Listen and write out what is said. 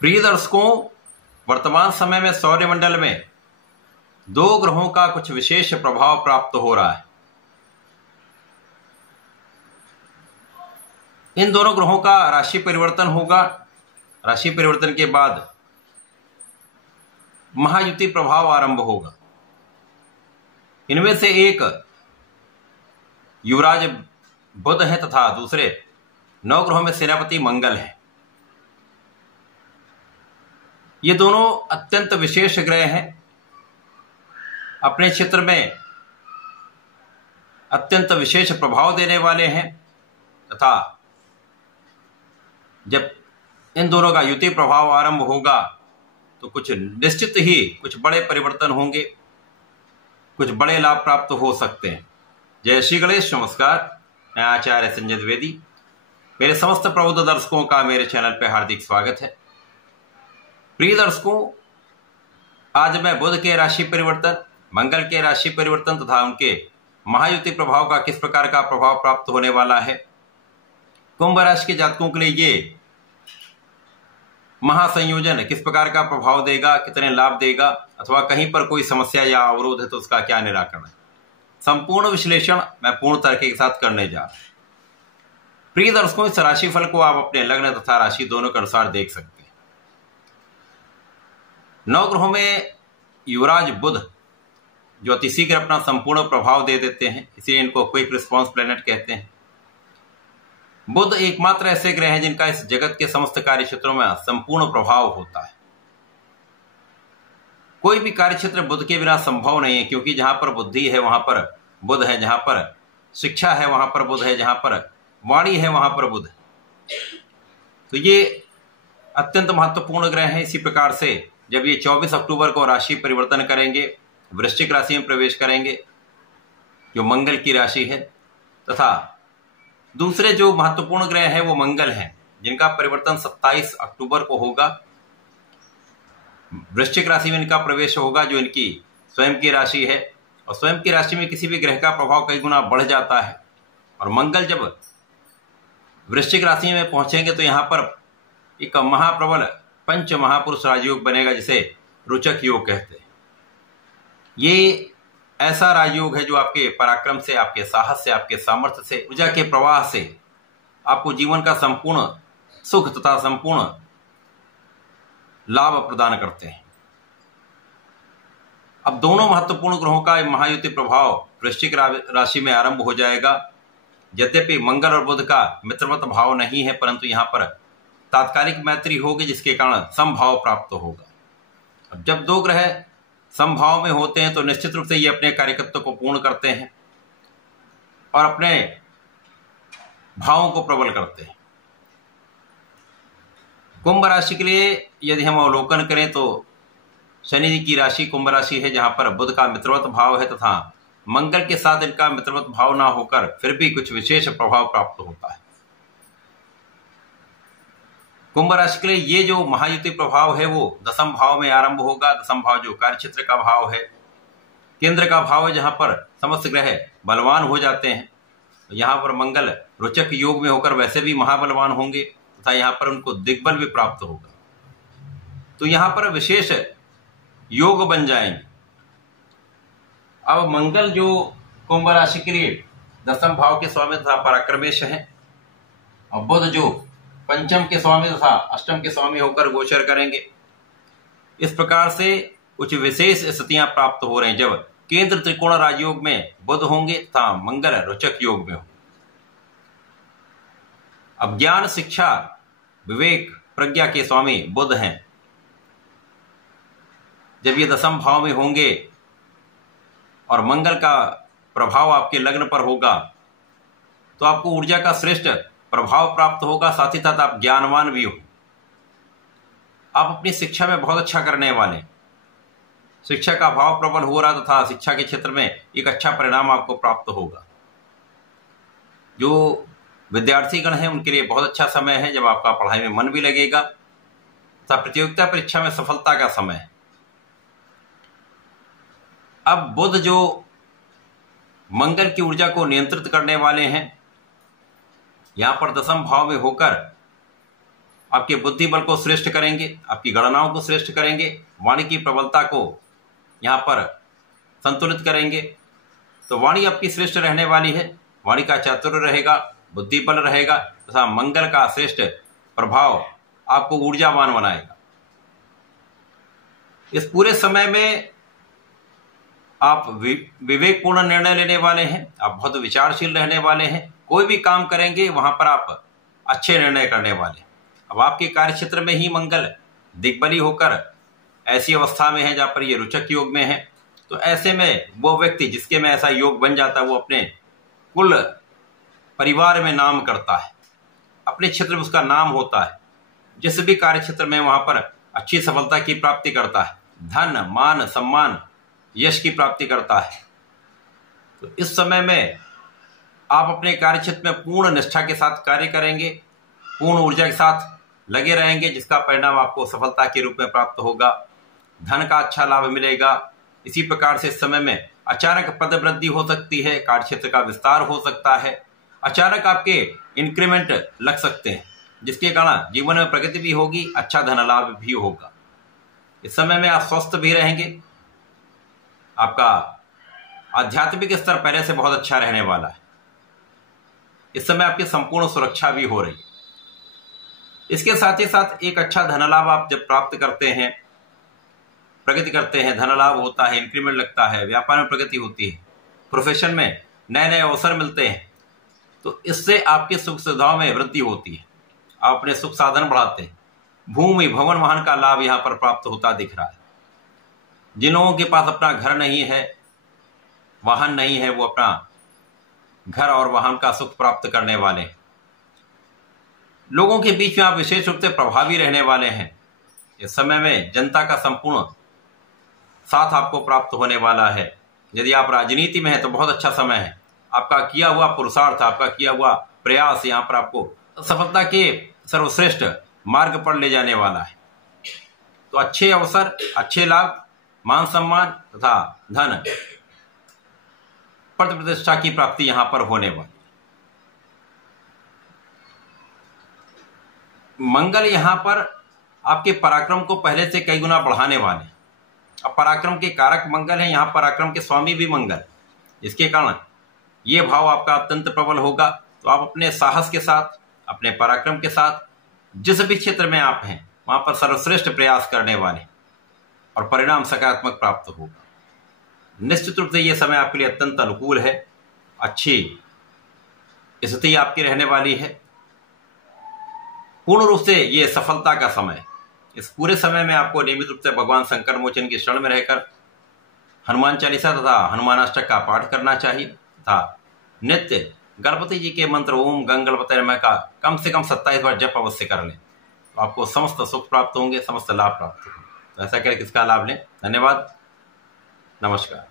प्रिय दर्शकों, वर्तमान समय में सौरमंडल में दो ग्रहों का कुछ विशेष प्रभाव प्राप्त हो रहा है। इन दोनों ग्रहों का राशि परिवर्तन होगा। राशि परिवर्तन के बाद महायुति प्रभाव आरंभ होगा। इनमें से एक युवराज बुध है तथा दूसरे नौ ग्रहों में सेनापति मंगल है। ये दोनों अत्यंत विशेष ग्रह हैं, अपने क्षेत्र में अत्यंत विशेष प्रभाव देने वाले हैं तथा जब इन दोनों का युति प्रभाव आरंभ होगा तो कुछ निश्चित ही कुछ बड़े परिवर्तन होंगे, कुछ बड़े लाभ प्राप्त हो सकते हैं। जय श्री गणेश। नमस्कार, मैं आचार्य संजय द्विवेदी। मेरे समस्त प्रबुद्ध दर्शकों का मेरे चैनल पर हार्दिक स्वागत है। प्रिय दर्शकों, आज मैं बुध के राशि परिवर्तन, मंगल के राशि परिवर्तन तथा उनके महायुति प्रभाव का किस प्रकार का प्रभाव प्राप्त होने वाला है, कुंभ राशि के जातकों के लिए ये महासंयोजन किस प्रकार का प्रभाव देगा, कितने लाभ देगा अथवा कहीं पर कोई समस्या या अवरोध है तो उसका क्या निराकरण है, संपूर्ण विश्लेषण मैं पूर्ण तरीके के साथ करने जा रहा हूं। प्रिय दर्शकों, इस राशिफल को आप अपने लग्न तथा राशि दोनों के अनुसार देख सकते हैं। नौ ग्रहों में युवराज बुध जो अति शीघ्र अपना संपूर्ण प्रभाव दे देते हैं, इसीलिए इनको क्विक रिस्पॉन्स प्लैनेट कहते हैं। बुध एकमात्र ऐसे ग्रह हैं जिनका इस जगत के समस्त कार्य क्षेत्रों में संपूर्ण प्रभाव होता है। कोई भी कार्य क्षेत्र बुध के बिना संभव नहीं है, क्योंकि जहां पर बुद्धि है वहां पर बुध है, जहां पर शिक्षा है वहां पर बुध है, जहां पर वाणी है वहां पर बुध है। तो ये अत्यंत महत्वपूर्ण ग्रह हैं। इसी प्रकार से जब ये 24 अक्टूबर को राशि परिवर्तन करेंगे, वृश्चिक राशि में प्रवेश करेंगे जो मंगल की राशि है, तथा दूसरे जो महत्वपूर्ण ग्रह हैं वो मंगल हैं जिनका परिवर्तन 27 अक्टूबर को होगा। वृश्चिक राशि में इनका प्रवेश होगा जो इनकी स्वयं की राशि है, और स्वयं की राशि में किसी भी ग्रह का प्रभाव कई गुना बढ़ जाता है। और मंगल जब वृश्चिक राशि में पहुंचेंगे तो यहाँ पर एक महाप्रबल पंच महापुरुष राजयोग बनेगा, जिसे रोचक योग कहते हैं। ये ऐसा राजयोग है जो आपके पराक्रम से, आपके साहस से, आपके सामर्थ्य से, ऊर्जा के प्रवाह से आपको जीवन का संपूर्ण सुख तथा संपूर्ण लाभ प्रदान करते हैं। अब दोनों महत्वपूर्ण ग्रहों का महायुति प्रभाव वृश्चिक राशि में आरंभ हो जाएगा। यद्यपि मंगल और बुध का मित्रवत भाव नहीं है, परंतु यहाँ पर तात्कालिक मैत्री होगी जिसके कारण समभाव प्राप्त होगा। अब जब दो ग्रह समभाव में होते हैं तो निश्चित रूप से ये अपने कार्यकर्तव्य को पूर्ण करते हैं और अपने भावों को प्रबल करते हैं। कुंभ राशि के लिए यदि हम अवलोकन करें तो शनि जी की राशि कुंभ राशि है, जहां पर बुध का मित्रवत भाव है तथा मंगल के साथ इनका मित्रवत भाव ना होकर फिर भी कुछ विशेष प्रभाव प्राप्त होता है। कुंभ राशि के लिए ये जो महायुति प्रभाव है वो दसम भाव में आरंभ होगा। दसम भाव जो कार्य क्षेत्र का भाव है, केंद्र का भाव है, जहां पर समस्त ग्रह बलवान हो जाते हैं। तो यहाँ पर मंगल रोचक योग में होकर वैसे भी महाबलवान होंगे तथा यहाँ पर उनको दिग्बल भी प्राप्त होगा। तो यहाँ पर विशेष योग बन जाएंगे। अब मंगल जो कुंभ राशि के लिए दसम भाव के स्वामी तथा पराक्रमेश है, और बुध जो पंचम के स्वामी तथा अष्टम के स्वामी होकर गोचर करेंगे। इस प्रकार से कुछ विशेष स्थितियां प्राप्त हो रही हैं जब केंद्र त्रिकोण राजयोग में बुध होंगे तथा मंगल रोचक योग में होंगे। अब ज्ञान, शिक्षा, विवेक, प्रज्ञा के स्वामी बुध हैं। जब ये दसम भाव में होंगे और मंगल का प्रभाव आपके लग्न पर होगा तो आपको ऊर्जा का श्रेष्ठ प्रभाव प्राप्त होगा। साथ ही साथ आप ज्ञानवान भी हो। आप अपनी शिक्षा में बहुत अच्छा करने वाले, शिक्षा का भाव प्रबल हो रहा तथा शिक्षा के क्षेत्र में एक अच्छा परिणाम आपको प्राप्त होगा। जो विद्यार्थी गण हैं उनके लिए बहुत अच्छा समय है, जब आपका पढ़ाई में मन भी लगेगा तथा प्रतियोगिता परीक्षा में सफलता का समय है। अब बुध जो मंगल की ऊर्जा को नियंत्रित करने वाले हैं, यहां पर दसम भाव में होकर आपके बुद्धि बल को श्रेष्ठ करेंगे, आपकी गणनाओं को श्रेष्ठ करेंगे, वाणी की प्रबलता को यहाँ पर संतुलित करेंगे। तो वाणी आपकी श्रेष्ठ रहने वाली है, वाणी का चातुर्य रहेगा, बुद्धि बल रहेगा तथा मंगल का श्रेष्ठ प्रभाव आपको ऊर्जावान बनाएगा। इस पूरे समय में आप विवेकपूर्ण निर्णय लेने वाले हैं, आप बहुत विचारशील रहने वाले हैं, कोई भी काम करेंगे वहां पर आप अच्छे निर्णय करने वाले हैं। अब आपके कार्यक्षेत्र में ही मंगल दिग्बली होकर ऐसी अवस्था में है जहां पर ये रुचक योग में है, तो ऐसे में वो व्यक्ति जिसके में ऐसा योग बन जाता है वो अपने कुल परिवार में नाम करता है, अपने क्षेत्र में उसका नाम होता है, जिस भी कार्य क्षेत्र में वहां पर अच्छी सफलता की प्राप्ति करता है, धन मान सम्मान यश की प्राप्ति करता है। तो इस समय में आप अपने कार्य क्षेत्र में पूर्ण निष्ठा के साथ कार्य करेंगे, पूर्ण ऊर्जा के साथ लगे रहेंगे, जिसका परिणाम आपको सफलता के रूप में प्राप्त होगा, धन का अच्छा लाभ मिलेगा। इसी प्रकार से इस समय में अचानक पद वृद्धि हो सकती है, कार्य क्षेत्र का विस्तार हो सकता है, अचानक आपके इंक्रीमेंट लग सकते हैं, जिसके कारण जीवन में प्रगति भी होगी, अच्छा धन लाभ भी होगा। इस समय में आप स्वस्थ भी रहेंगे, आपका आध्यात्मिक स्तर पहले से बहुत अच्छा रहने वाला है। इस समय आपकी संपूर्ण सुरक्षा भी हो रही है। इसके साथ ही साथ एक अच्छा धन लाभ आप जब प्राप्त करते हैं, प्रगति करते हैं, धन लाभ होता है, इंक्रीमेंट लगता है, व्यापार में प्रगति होती है, प्रोफेशन में नए नए अवसर मिलते हैं, तो इससे आपके सुख सुविधाओं में वृद्धि होती है, आप अपने सुख साधन बढ़ाते हैं, भूमि भवन वाहन का लाभ यहाँ पर प्राप्त होता दिख रहा है। जिन लोगों के पास अपना घर नहीं है, वाहन नहीं है, वो अपना घर और वाहन का सुख प्राप्त करने वाले हैं। लोगों के बीच में आप विशेष रूप से प्रभावी रहने वाले हैं। इस समय में जनता का संपूर्ण साथ आपको प्राप्त होने वाला है। यदि आप राजनीति में हैं तो बहुत अच्छा समय है, आपका किया हुआ पुरुषार्थ, आपका किया हुआ प्रयास यहाँ पर आपको सफलता के सर्वश्रेष्ठ मार्ग पर ले जाने वाला है। तो अच्छे अवसर, अच्छे लाभ, मान सम्मान तथा धन, पद प्रतिष्ठा की प्राप्ति यहां पर होने वाली। मंगल यहां पर आपके पराक्रम को पहले से कई गुना बढ़ाने वाले हैं। अब पराक्रम के कारक मंगल है, यहां पराक्रम के स्वामी भी मंगल, जिसके कारण ये भाव आपका अत्यंत प्रबल होगा। तो आप अपने साहस के साथ, अपने पराक्रम के साथ जिस भी क्षेत्र में आप हैं वहां पर सर्वश्रेष्ठ प्रयास करने वाले और परिणाम सकारात्मक प्राप्त होगा। निश्चित रूप से यह समय आपके लिए अत्यंत अनुकूल है, अच्छी स्थिति आपकी रहने वाली है। पूर्ण रूप से ये सफलता का समय। इस पूरे समय में आपको नियमित रूप से भगवान शंकर मोचन की शरण में रहकर हनुमान चालीसा तथा हनुमानाष्टक का पाठ करना चाहिए तथा नित्य गणपति जी के मंत्र ओम गंग गणपति नमः का कम से कम 27 बार जप अवश्य कर लें, तो आपको समस्त सुख प्राप्त होंगे, समस्त लाभ प्राप्त होंगे। तो ऐसा करके इसका लाभ लें। धन्यवाद, नमस्कार।